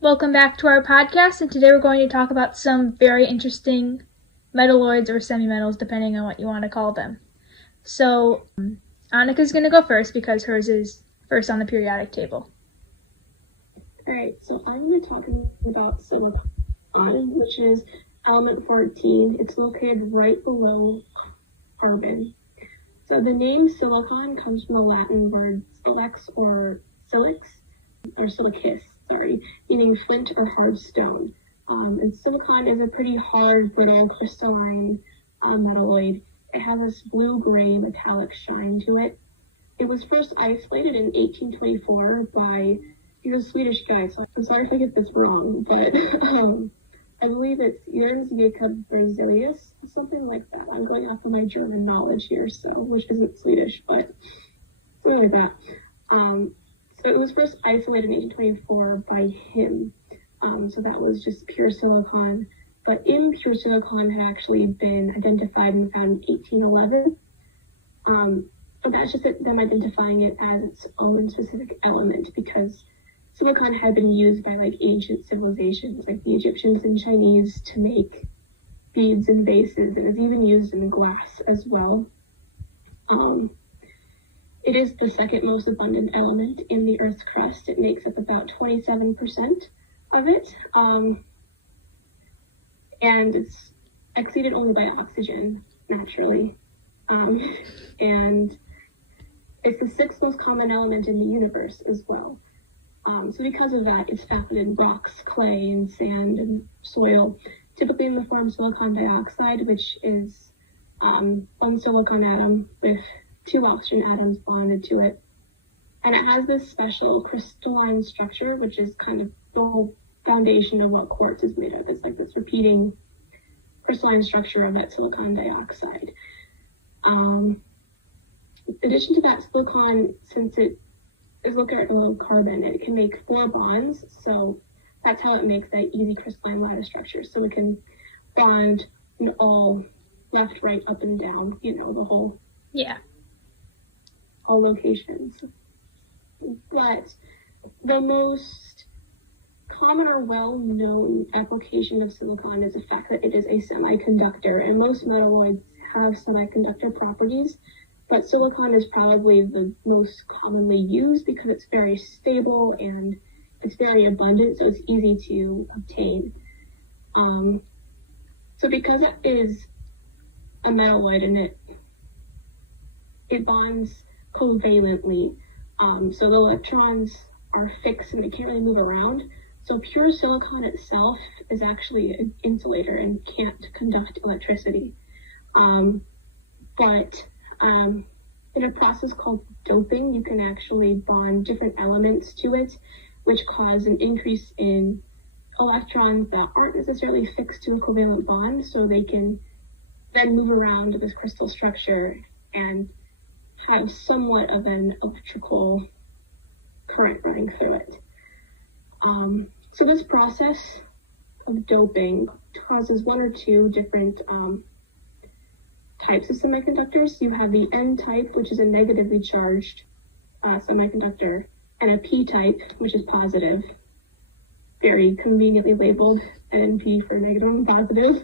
Welcome back to our podcast, and today we're going to talk about some very interesting metalloids or semimetals, depending on what you want to call them. So, Annika's going to go first because hers is first on the periodic table. Alright, so I'm going to talk about silicon, which is element 14. It's located right below carbon. So the name silicon comes from the Latin word silex or silicus, meaning flint or hard stone. And silicon is a pretty hard, brittle, crystalline metalloid. It has this blue-gray metallic shine to it. It was first isolated in 1824 by, he's a Swedish guy, so I'm sorry if I get this wrong, but I believe it's Ernst Jacob Berzelius, something like that. I'm going off of my German knowledge here, which isn't Swedish, but something like that. So it was first isolated in 1824 by him. So that was just pure silicon. But impure silicon had actually been identified and found in 1811. But that's just them identifying it as its own specific element, because silicon had been used by ancient civilizations like the Egyptians and Chinese to make beads and vases, and is even used in glass as well. It is the second most abundant element in the Earth's crust. It makes up about 27% of it, and it's exceeded only by oxygen, naturally. And it's the sixth most common element in the universe as well. So because of that, it's found in rocks, clay, and sand and soil, typically in the form of silicon dioxide, which is one silicon atom with two oxygen atoms bonded to it. And it has this special crystalline structure, which is kind of the whole foundation of what quartz is made of. It's like this repeating crystalline structure of that silicon dioxide. In addition to that, silicon, since it is located below carbon, it can make 4 bonds, so that's how it makes that easy crystalline lattice structure. So it can bond in all left, right, up, and down, the whole all locations. But the most common or well-known application of silicon is the fact that it is a semiconductor, and most metalloids have semiconductor properties, but silicon is probably the most commonly used because it's very stable and it's very abundant, so it's easy to obtain. So because it is a metalloid and it bonds covalently, so the electrons are fixed and they can't really move around. So pure silicon itself is actually an insulator and can't conduct electricity. But in a process called doping, you can actually bond different elements to it, which cause an increase in electrons that aren't necessarily fixed to a covalent bond, so they can then move around this crystal structure and have somewhat of an electrical current running through it. So this process of doping causes one or two different types of semiconductors. You have the N type, which is a negatively charged semiconductor, and a P type, which is positive, very conveniently labeled NP for negative and positive.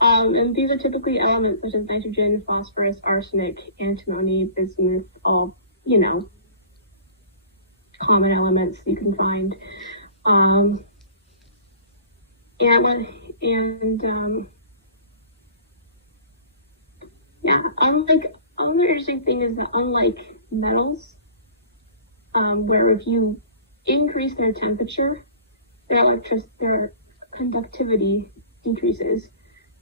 And these are typically elements such as nitrogen, phosphorus, arsenic, antimony, bismuth, all, common elements you can find. Another interesting thing is that unlike metals, where if you increase their temperature, their conductivity decreases.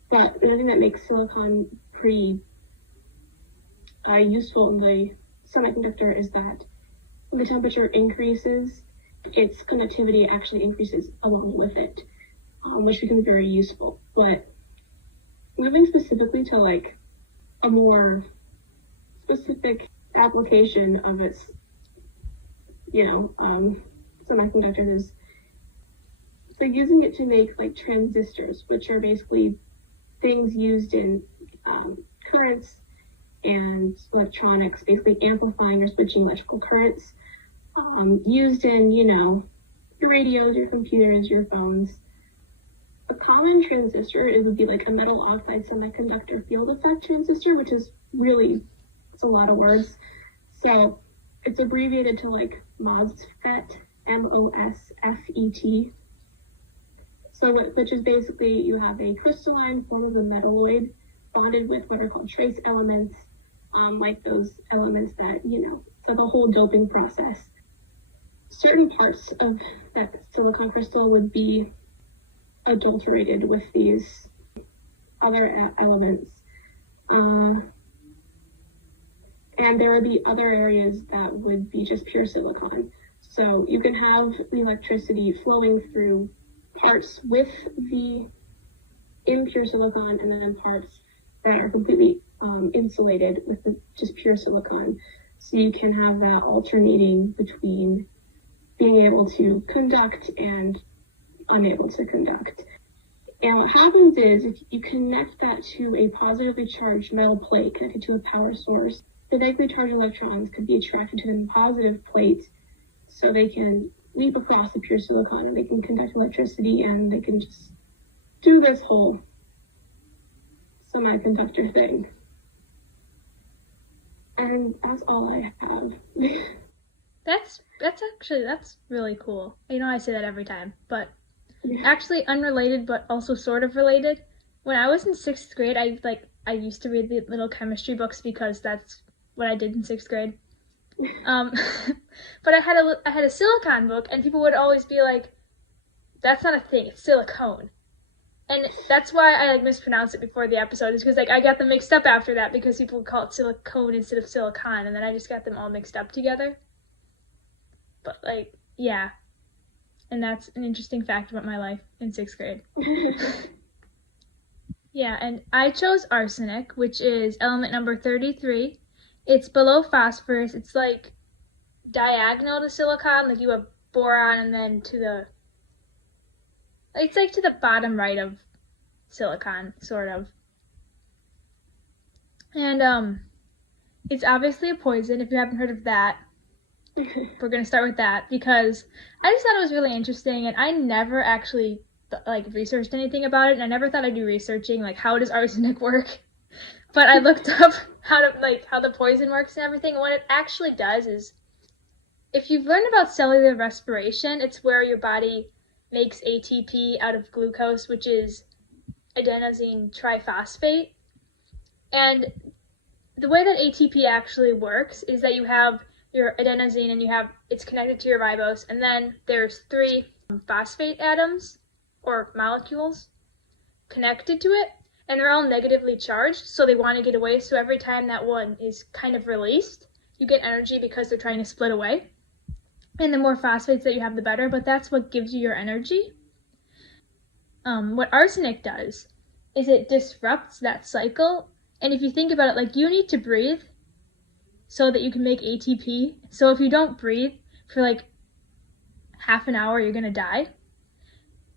But the thing that makes silicon pretty useful in the semiconductor is that when the temperature increases, its conductivity actually increases along with it, which becomes very useful. But moving specifically to a more specific application of its, semiconductor is using it to make transistors, which are basically things used in currents and electronics, basically amplifying or switching electrical currents, used in, your radios, your computers, your phones. A common transistor, it would be like a metal oxide semiconductor field effect transistor, which is really, it's a lot of words. So it's abbreviated to like MOSFET, MOSFET. So which is basically you have a crystalline form of a metalloid bonded with what are called trace elements, like those elements that, it's like a whole doping process. Certain parts of that silicon crystal would be adulterated with these other elements. And there would be other areas that would be just pure silicon. So you can have the electricity flowing through parts with the impure silicon and then parts that are completely insulated with the just pure silicon. So you can have that alternating between being able to conduct and unable to conduct. And what happens is if you connect that to a positively charged metal plate connected to a power source, the negatively charged electrons could be attracted to the positive plate so they can leap across the pure silicon and they can conduct electricity and they can just do this whole semiconductor thing. And that's all I have. That's really cool. I say that every time, but actually unrelated but also sort of related. When I was in 6th grade, I used to read the little chemistry books because that's what I did in 6th grade. But I had a silicon book, and people would always be like, "That's not a thing. It's silicone." And that's why I mispronounced it before the episode, is because I got them mixed up after that because people would call it silicone instead of silicon, and then I just got them all mixed up together. But yeah. And that's an interesting fact about my life in 6th grade. Yeah, and I chose arsenic, which is element number 33. It's below phosphorus. It's diagonal to silicon, you have boron and then to the bottom right of silicon, sort of. And it's obviously a poison, if you haven't heard of that. We're going to start with that because I just thought it was really interesting, and I never actually researched anything about it, and I never thought I'd do researching how does arsenic work. But I looked up how the poison works and everything, and what it actually does is, if you've learned about cellular respiration, it's where your body makes ATP out of glucose, which is adenosine triphosphate. And the way that ATP actually works is that you have your adenosine and it's connected to your ribose, and then there's 3 phosphate atoms or molecules connected to it, and they're all negatively charged, so they want to get away. So every time that one is kind of released, you get energy because they're trying to split away. And the more phosphates that you have, the better, but that's what gives you your energy. What arsenic does is it disrupts that cycle. And if you think about it, you need to breathe so that you can make ATP. So if you don't breathe for half an hour, you're going to die.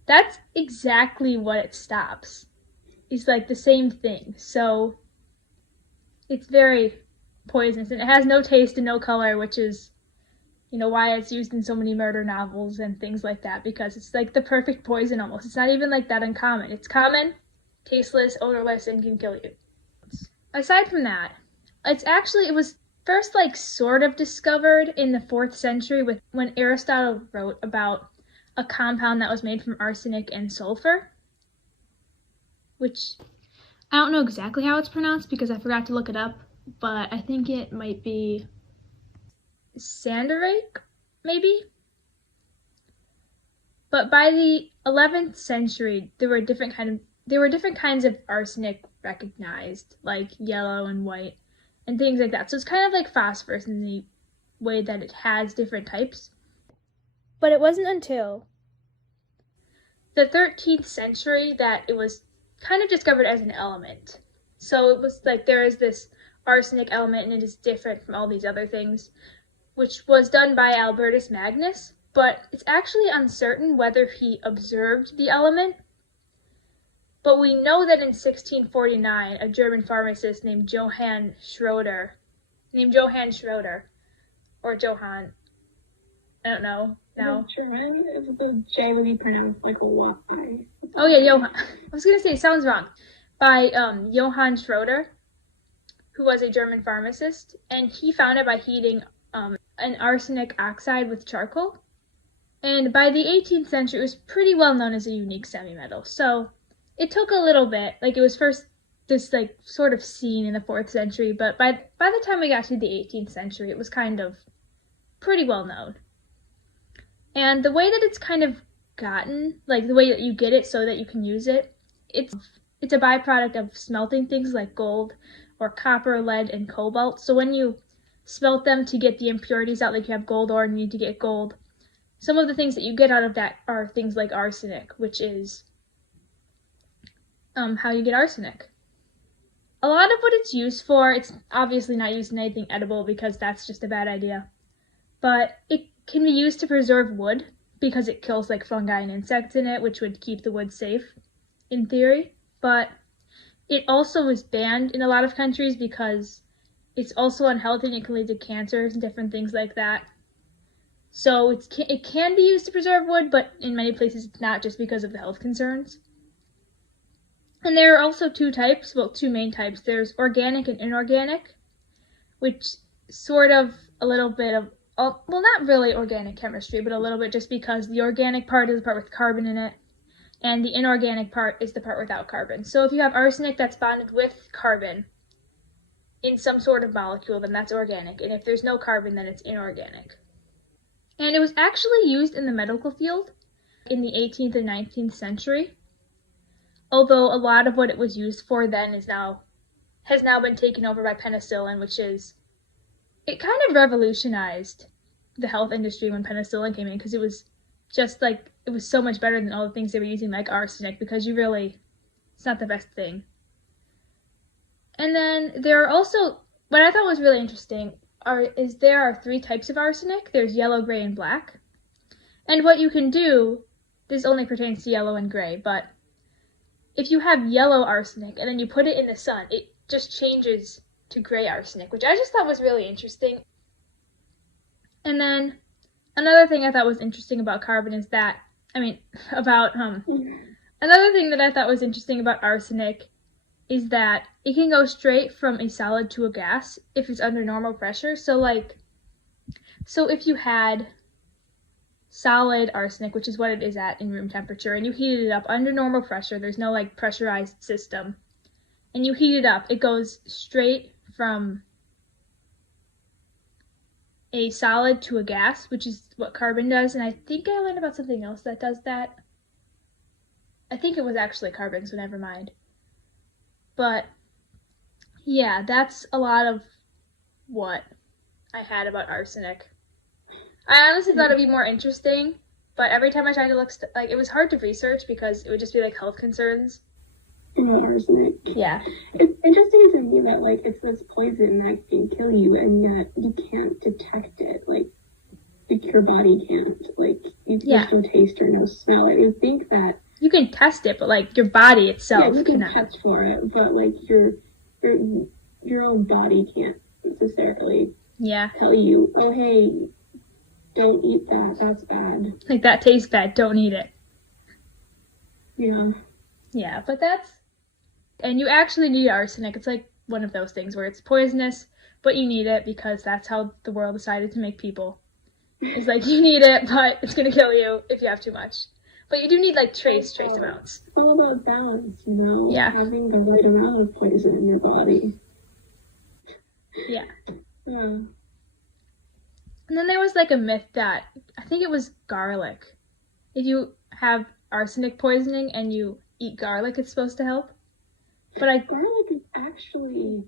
That's exactly what it stops. It's the same thing. So it's very poisonous, and it has no taste and no color, which is why it's used in so many murder novels and things like that, because it's the perfect poison almost. It's not even that uncommon. It's common, tasteless, odorless, and can kill you. Aside from that, it was first sort of discovered in the 4th century when Aristotle wrote about a compound that was made from arsenic and sulfur, which I don't know exactly how it's pronounced because I forgot to look it up, but I think it might be sandarake, maybe? But by the 11th century, there were different kinds of arsenic recognized, like yellow and white, and things like that. So it's kind of like phosphorus in the way that it has different types. But it wasn't until the 13th century that it was kind of discovered as an element. So it was there is this arsenic element, and it is different from all these other things, which was done by Albertus Magnus, but it's actually uncertain whether he observed the element. But we know that in 1649, a German pharmacist named Johann Schroeder, or Johann, I don't know, now. German? The J would be pronounced like a Y. Oh yeah, Johann. I was gonna say it sounds wrong. By Johann Schroeder, who was a German pharmacist, and he found it by heating an arsenic oxide with charcoal. And by the 18th century, it was pretty well known as a unique semi-metal. So it took a little bit. Like, it was first this, like, sort of seen in the 4th century, but by the time we got to the 18th century, it was kind of pretty well known. And the way that it's kind of gotten, like, the way that you get it so that you can use it, it's a byproduct of smelting things like gold or copper, lead, and cobalt. So when you smelt them to get the impurities out, like you have gold ore and you need to get gold, some of the things that you get out of that are things like arsenic, which is how you get arsenic. A lot of what it's used for, it's obviously not used in anything edible because that's just a bad idea. But it can be used to preserve wood because it kills like fungi and insects in it, which would keep the wood safe in theory. But it also is banned in a lot of countries because it's also unhealthy and it can lead to cancers and different things like that. So it can be used to preserve wood, but in many places it's not, just because of the health concerns. And there are also two main types. There's organic and inorganic, which sort of a little bit of, well, not really organic chemistry, but a little bit, just because the organic part is the part with carbon in it, and the inorganic part is the part without carbon. So if you have arsenic that's bonded with carbon in some sort of molecule, then that's organic. And if there's no carbon, then it's inorganic. And it was actually used in the medical field in the 18th and 19th century, although a lot of what it was used for then has now been taken over by penicillin, it kind of revolutionized the health industry when penicillin came in, because it was just like, it was so much better than all the things they were using, like arsenic, because it's not the best thing. And then there are also, what I thought was really interesting, there are 3 types of arsenic. There's yellow, gray, and black. And what you can do, this only pertains to yellow and gray, but if you have yellow arsenic and then you put it in the sun, it just changes to gray arsenic, which I just thought was really interesting. And then another thing I thought was interesting about carbon is that, another thing that I thought was interesting about arsenic is that it can go straight from a solid to a gas if it's under normal pressure. So if you had solid arsenic, which is what it is at in room temperature, and you heated it up under normal pressure, there's no like pressurized system, and you heat it up, it goes straight from a solid to a gas, which is what carbon does. And I think I learned about something else that does that. I think it was actually carbon, so never mind. But yeah, that's a lot of what I had about arsenic. I honestly thought it'd be more interesting, but every time I tried to look, it was hard to research because it would just be like health concerns. About arsenic. Yeah. It's interesting to me that it's this poison that can kill you, and yet you can't detect it. Like your body can't. There's no taste or no smell. I would think that you can test it, but your body itself you can cannot. test for it, but your own body can't necessarily tell you, oh hey, don't eat that, that's bad. Like, that tastes bad, don't eat it. Yeah. Yeah, but and you actually need arsenic. It's like one of those things where it's poisonous, but you need it because that's how the world decided to make people. It's like, you need it, but it's gonna kill you if you have too much. But you do need trace amounts. It's all about balance, Yeah. Having the right amount of poison in your body. Yeah. Yeah. And then there was a myth that, I think it was garlic. If you have arsenic poisoning and you eat garlic, it's supposed to help. But garlic is actually,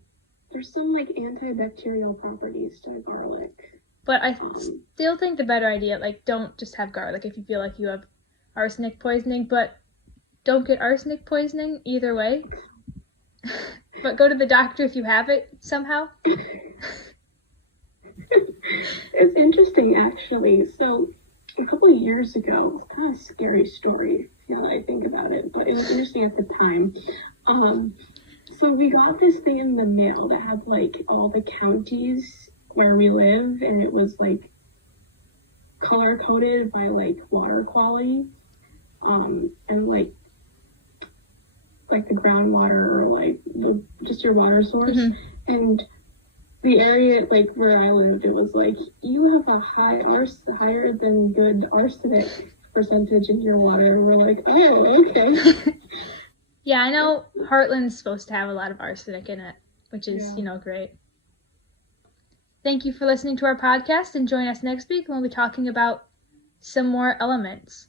there's some antibacterial properties to garlic. But I still think the better idea, don't just have garlic if you feel like you have arsenic poisoning, but don't get arsenic poisoning either way. But go to the doctor if you have it somehow. It's interesting, actually. So a couple of years ago, it's kind of a scary story now that I think about it, but it was interesting at the time. So we got this thing in the mail that had all the counties where we live, and it was color coded by like water quality, and like the groundwater or like just your water source. And the area like where I lived, it was like you have a higher than good arsenic percentage in your water. We're like, oh, okay. Yeah, I know Heartland's supposed to have a lot of arsenic in it, which is, great. Thank you for listening to our podcast, and join us next week when we'll be talking about some more elements.